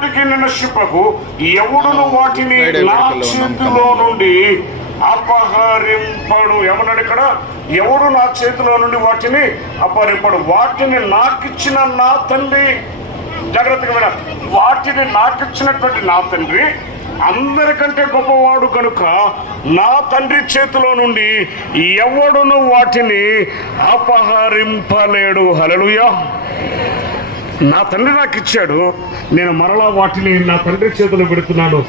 ఎన్నటికీ నశింపకు, ఎవడును వాటిని నా చేతిలో నుండి అపహరింపడు. ఏమన్నాడు ఇక్కడ? ఎవడు నా చేతిలో నుండి వాటిని అపహరింపడు. వాటిని నాకిచ్చిన నా తండ్రి, జాగ్రత్తగా విన, వాటిని నాకిచ్చినటువంటి నా తండ్రి అందరికంటే గొప్పవాడు కనుక నా తండ్రి చేతిలో నుండి ఎవడును వాటిని అపహరింపలేడు. హల్లెలూయా. నా తండ్రి నాకు ఇచ్చాడు, నేను మరలా వాటిని నా తండ్రి చేతిలో పెడుతున్నాను.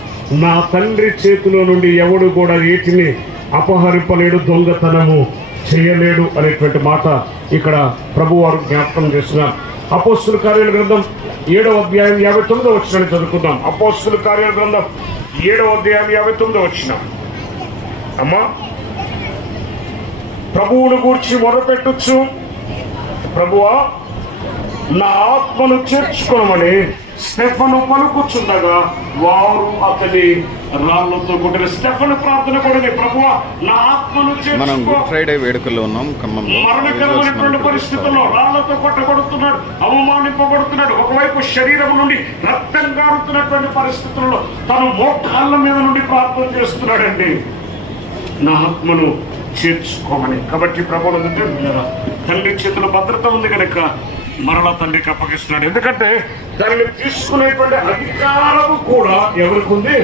నా తండ్రి చేతిలో నుండి ఎవడు కూడా వీటిని అపహరింపలేడు, దొంగతనము చేయలేడు అనేటువంటి మాట ఇక్కడ ప్రభువారు జ్ఞాపకం చేస్తున్నారు. అపోస్తుల కార్యాల గ్రంథం 7వ అధ్యాయం 59వ వచనాన్ని చదువుకుందాం. అపోస్తుల కార్యాల గ్రంథం 7వ అధ్యాయం 59వ వచనం. అమ్మా, ప్రభువును గూర్చి మొరపెట్టొచ్చు, ప్రభువా నా ఆత్మను చేర్చుకోమని స్టెఫను పలుకుచుండగా వారు అతని రాళ్లతో కొట్టిన. స్టెఫను ప్రార్థన కూడా, ప్రభువా నా ఆత్మను చేర్చుకో. మనం గుడ్ ఫ్రైడే వేడుకల్లో ఉన్నాం ఖమ్మంలో. మరణకరమైనటువంటి పరిస్థితుల్లో రాళ్లతో కొట్టబడుతున్నాడు, అవమానింపబడుతున్నాడు. ఒకవైపు శరీరం నుండి రక్తం గారుతున్నటువంటి పరిస్థితుల్లో తను మోకాళ్ళ మీద నుండి ప్రార్థన చేస్తున్నాడండి, నా ఆత్మను చేర్చుకోమని. కాబట్టి ప్రభువునందు తండ్రి చేతిలో భద్రత ఉంది కనుక మరలా తండ్రికి అప్పగిస్తున్నాడు. ఎందుకంటే దానిని తీసుకునేటువంటి అధికారము కూడా ఎవరికి ఉంది?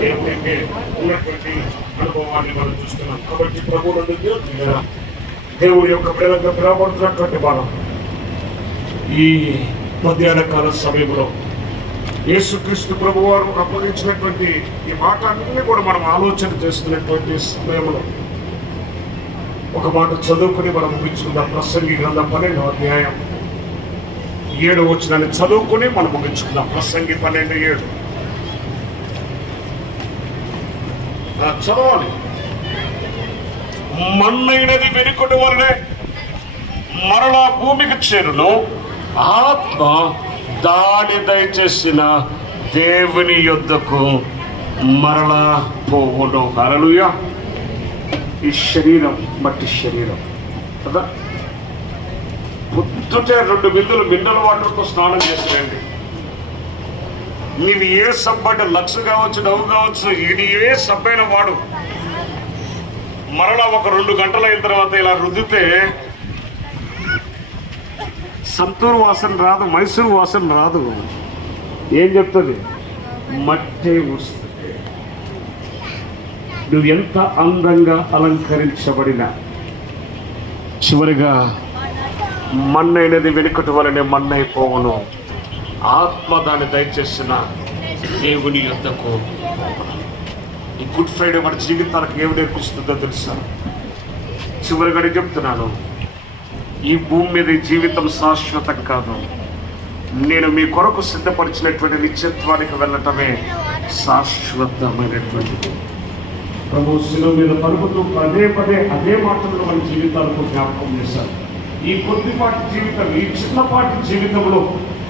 దేవుడికి ఉన్నటువంటి అనుభవాన్ని మనం చూస్తున్నాం. కాబట్టి ప్రభువునందు దేవుడి యొక్క పిల్లలకు పిలవబడుతున్నటువంటి మనం ఈ మధ్యాహ్న కాల సమయంలో యేసుక్రీస్తు ప్రభు వారు అప్పగించినటువంటి ఈ మాట అన్ని కూడా మనం ఆలోచన చేస్తున్నటువంటి సమయంలో ఒక మాట చదువుకుని మనం ముగించుకుందాం. ప్రసంగి గ్రంథం 12వ అధ్యాయం 7వ వచనాన్ని చదువుకుని మనం ముగించుకుందాం. ప్రసంగి 12:7 చదవాలి. మన్నైనది వెనుకటి వలనే మరలా భూమికి చేరును, ఆత్మ దాడి దయచేసిన దేవుని యొద్దకు మరలా పోవును. హల్లెలూయా. ఈ శరీరం మట్టి శరీరం కదా, పొద్దుటే 2 బిందులు మినరల్ వాటర్తో స్నానం చేసేయండి. నీది ఏ సబ్బు అంటే లక్స్ కావచ్చు, డవ్ కావచ్చు, ఇది ఏ సబ్బైన వాడు మరలా ఒక 2 గంటలు అయిన తర్వాత ఇలా రుద్దితే సంతూరు వాసన రాదు, మైసూరు వాసన రాదు. ఏం చెప్తుంది? మట్టే వస్తుంది. నువ్వు ఎంత అందంగా అలంకరించబడినా చివరిగా మన్నైనది వెనుకటి వలనే మన్నైపోవును, ఆత్మ దాన్ని దయచేసిన దేవుని యొద్దకు. ఈ గుడ్ ఫ్రైడే మన జీవితాలకు ఏమి నేర్పిస్తుందో తెలుసా? చివరిగా నేను చెప్తున్నాను, ఈ భూమి మీద ఈ జీవితం శాశ్వతం కాదు. నేను మీ కొరకు సిద్ధపరిచినటువంటి నిత్యత్వానికి వెళ్ళటమే శాశ్వతమైనటువంటిది. ప్రభు శిలువ మీద పలుకుతూ పదే పదే అదే మాటలు మన జీవితాలకు జ్ఞాపకం చేశారు. ఈ కొద్దిపాటి జీవితం, ఈ చిన్నపాటి జీవితంలో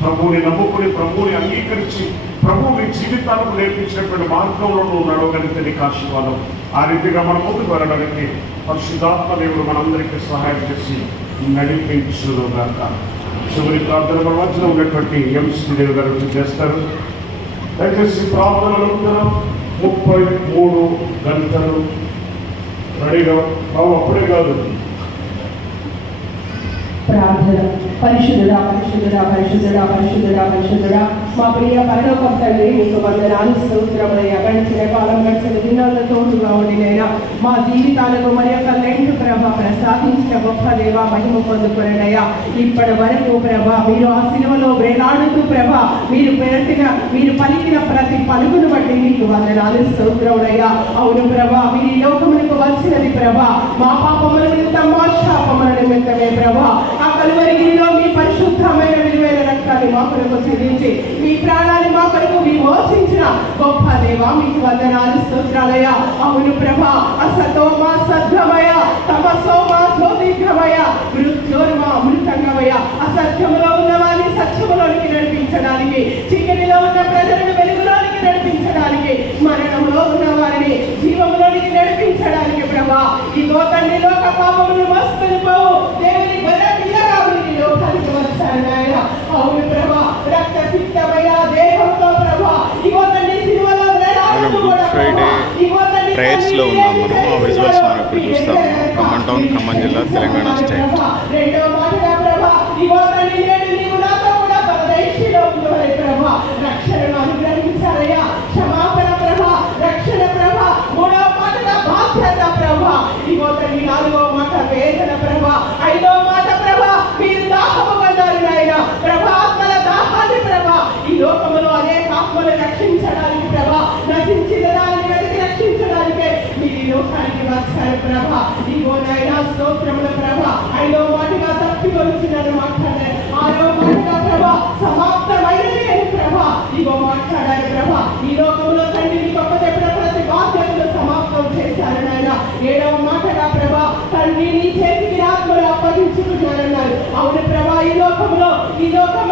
ప్రభువుని నమ్ముకుని, ప్రభువుని అంగీకరించి, ప్రభువు మీ జీవితాలకు నేర్పించినటువంటి మార్గంలో నువ్వు నడవగలిగితే నీకు ఆశీర్వాదం. ఆ రీతిగా మనం ముందుకు వెళ్ళడానికి పరిశుద్ధాత్మ దేవుడు మనందరికీ సహాయం చేసి నడిపించుగాక. చివరి ప్రార్థన మన మధ్యలో ఉన్నటువంటి ఎంసీ దేవి గారు చేస్తారు. దయచేసి ప్రార్థనలు 33 గంటలు రెడీగా అప్పుడే కాదు. ప్రార్థన. పరిశుద్ధుడా పరిశుద్ధుడా పరిశుద్ధుడా పరిశుద్ధుడా పరిశుద్ధుడా మా ప్రియ పరలోకం తండ్రి, మీకు వందనాలు స్తోత్రములయ్యా. గడిచిన కాలం, గడిచిన దినాల్లో తోడుగా ఉండినైనా మా జీవితాలకు మరి యొక్క లెంటు ప్రభ ప్రసాదించిన గొప్ప దేవ మహిమ పొందుకునయ్యా. ఇప్పటి వరకు ప్రభ మీరు ఆ సిలువలో వేలాడుతూ ప్రభ మీరు పలికిన ప్రతి పలుకును బట్టి మీకు వందనాలు స్తోత్రములయ్యా. అవును ప్రభ, మీరు ఈ లోకములకు వచ్చినది ప్రభ మా పాపముల నిమిత్తం, మా శాపముల నిమిత్తమే ప్రభ. ఆ కలువరిగిరిలో మీ పరిశుద్ధమైన విలువైన రక్తాన్ని మా కొరకు చెల్లించి మీ ప్రాణాన్ని మా కొరకు విమోచించిన గొప్ప దేవ మీకు వందనాలు స్తోత్రాలయ. అవును ప్రభ, అసతోమ సద్గమయ, తమసోమ జ్యోతిర్గమయ, మృత్యోర్మ అమృతంగమయ. అసత్యములో ఉన్న వారిని సత్యములోనికి నడిపించడానికి, చీకటిలో ఉన్న ప్రజలను వెలుగులోనికి నడిపించడానికి, మరణంలో ఉన్న వారిని జీవములోనికి నడిపించడానికి ప్రభా ఇగో తండ్రి లోక పాపములు మోసుకొనిపోవు దేవుని గొర్రెపిల్లగా మీరు లోకానికి వచ్చారు నాయన. అవును ప్రభా, రక్త సిద్ధమయ దేహంతో ప్రేయర్స్లో ఉన్నాం మనం. ఆ విజువల్స్ మనం ఇప్పుడు చూస్తాము. ఖమ్మం టౌన్, ఖమ్మం జిల్లా, తెలంగాణ స్టేట్. రెండో మాటగా ప్రభా ఇగో తండ్రి నేడు నీవు నాతో కూడా పరదేశీలో ఉండువలే ప్రభా రక్షణను అనుగ్రహించాలయ్యా. క్షమాపణ ప్రభా, రక్షణ ప్రభా. మూడో మాటగా బాధ్యత ప్రభా. ఇగో తండ్రి నాలుగో మాట వేదన ప్రభా. ఐదో మాట ప్రభా మీరు దాహము పడ్డారు నాయన ప్రభా. ఆత్మల దాహాన్ని ప్రభా ఈ లోకములో అనేక ఆత్మలు రక్షించడానికి ప్రభా, నశించిన దానిని వెతికి రక్షించడానికే మీరు ఈ లోకానికి వచ్చారు ప్రభా. ఇగో నాయన స్తోత్రముల ప్రభా. ఐదో మాటగా తప్పి వచ్చినారు మాట్లాడారు. ఆరో మాటగా ప్రభా సమాప్తమైనది అని ప్రభా ఇగో మాట్లాడారు ప్రభా. ఈ లోకంలో తండ్రి గొప్ప చెప్పిన ప్రతి బాధ్యతలు సమాప్తం చేశారు నాయన. ఏడవ మాటగా ప్రభా తండ్రి నీ చేతికి ఆత్మలు అప్పగించుకున్నారన్నారు. అవును ప్రభా, ఈ లోకంలో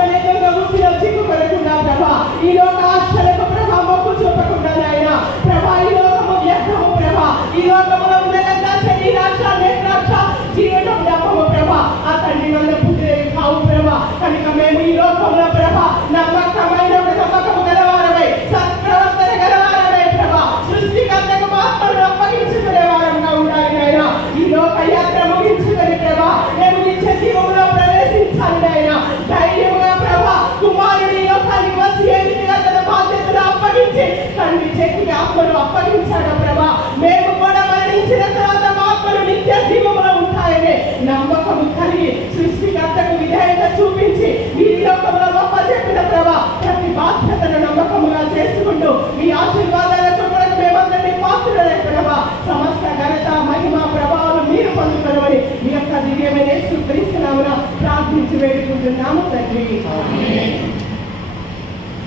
అనే దొంగ గుర్తిలో చిక్కుపడకుండా ప్రభా, ఈ లోక ఆశలకు ప్రభా మొక్కు చూపకుండా నాయన ప్రభా ఈ లోకము వ్యర్థము ప్రభా. ఈ లోకములో ఉండగా శరీరాక్ష, నేత్రాక్ష, జీవనం డబ్బము ప్రభా ఆ తండ్రి వల్ల పుట్టినవి కావు ప్రభా. కనుక మేము ఈ లోకంలో ప్రభా నమ్మకము గలవారమై, సత్ప్రవర్తన గలవారమై ప్రభా, సృష్టికర్తకు మాత్రం అప్పగించుకునే వారంగా ఉండాలి నాయన. ఈ లోక యాత్ర ముగించుకొని ప్రభా మేము నిత్య జీవంలో ప్రవేశించాలి నాయన. ధైర్యముగా ప్రభా కుమారుడి లోకానికి వచ్చి ఏదిగా తన బాధ్యతలు అప్పగించి తండ్రి చేతికి ఆత్మను అప్పగించాడు ప్రభా. మేము కూడా మరణించిన తర్వాత ఆత్మలు నిత్య జీవములో ఉంటాయనే నమ్మకము కలిగి సృష్టికర్తకు విధేయత చూపించి ఈ లోకంలో గొప్ప చెప్పిన ప్రభా ప్రతి బాధ్యతను నమ్మకముగా చేసుకుంటూ మీ ఆశీర్వాదాలకు కూడా మేమందరినీ పాత్రలే ప్రభా. సమస్త ఘనత, మహిమ, ప్రభావాలు మీరు పొందుకోవని మీ యొక్క దివ్యమైన యేసుక్రీస్తునామమున ప్రార్థించి వేడుకుంటున్నాము తండ్రి.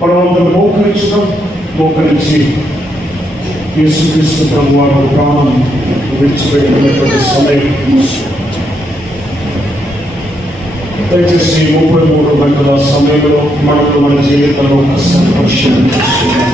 మనమందరం మోకరించి యేసుక్రీస్తు ప్రభువారు ప్రాణం విడిచిపెట్టినటువంటి సమయం దయచేసి 33 గంటల సమయంలో మనకు మన జీవితంలో ఒక సంఘర్షణ చేస్తున్నాం.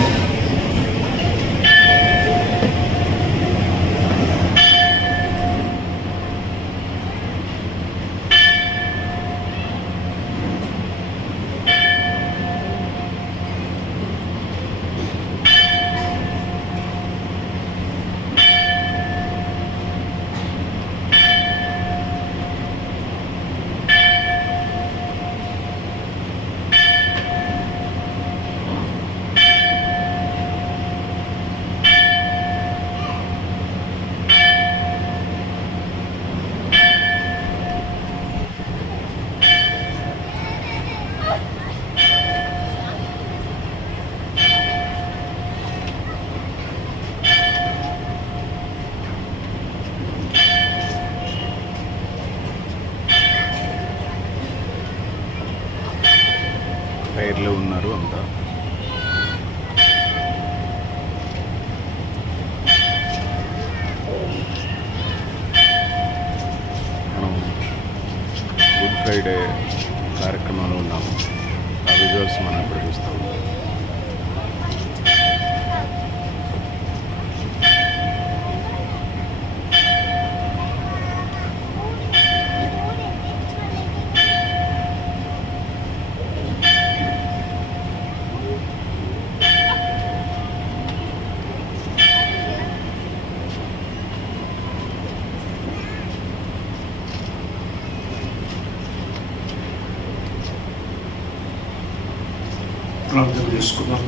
ప్రేయర్లో ఉన్నారు అంతా. మనం గుడ్ ఫ్రైడే కార్యక్రమంలో ఉన్నాము. ఆ విజువల్స్ మనం ఇప్పుడు చూస్తాము. ప్రార్థన చేసుకుందాం.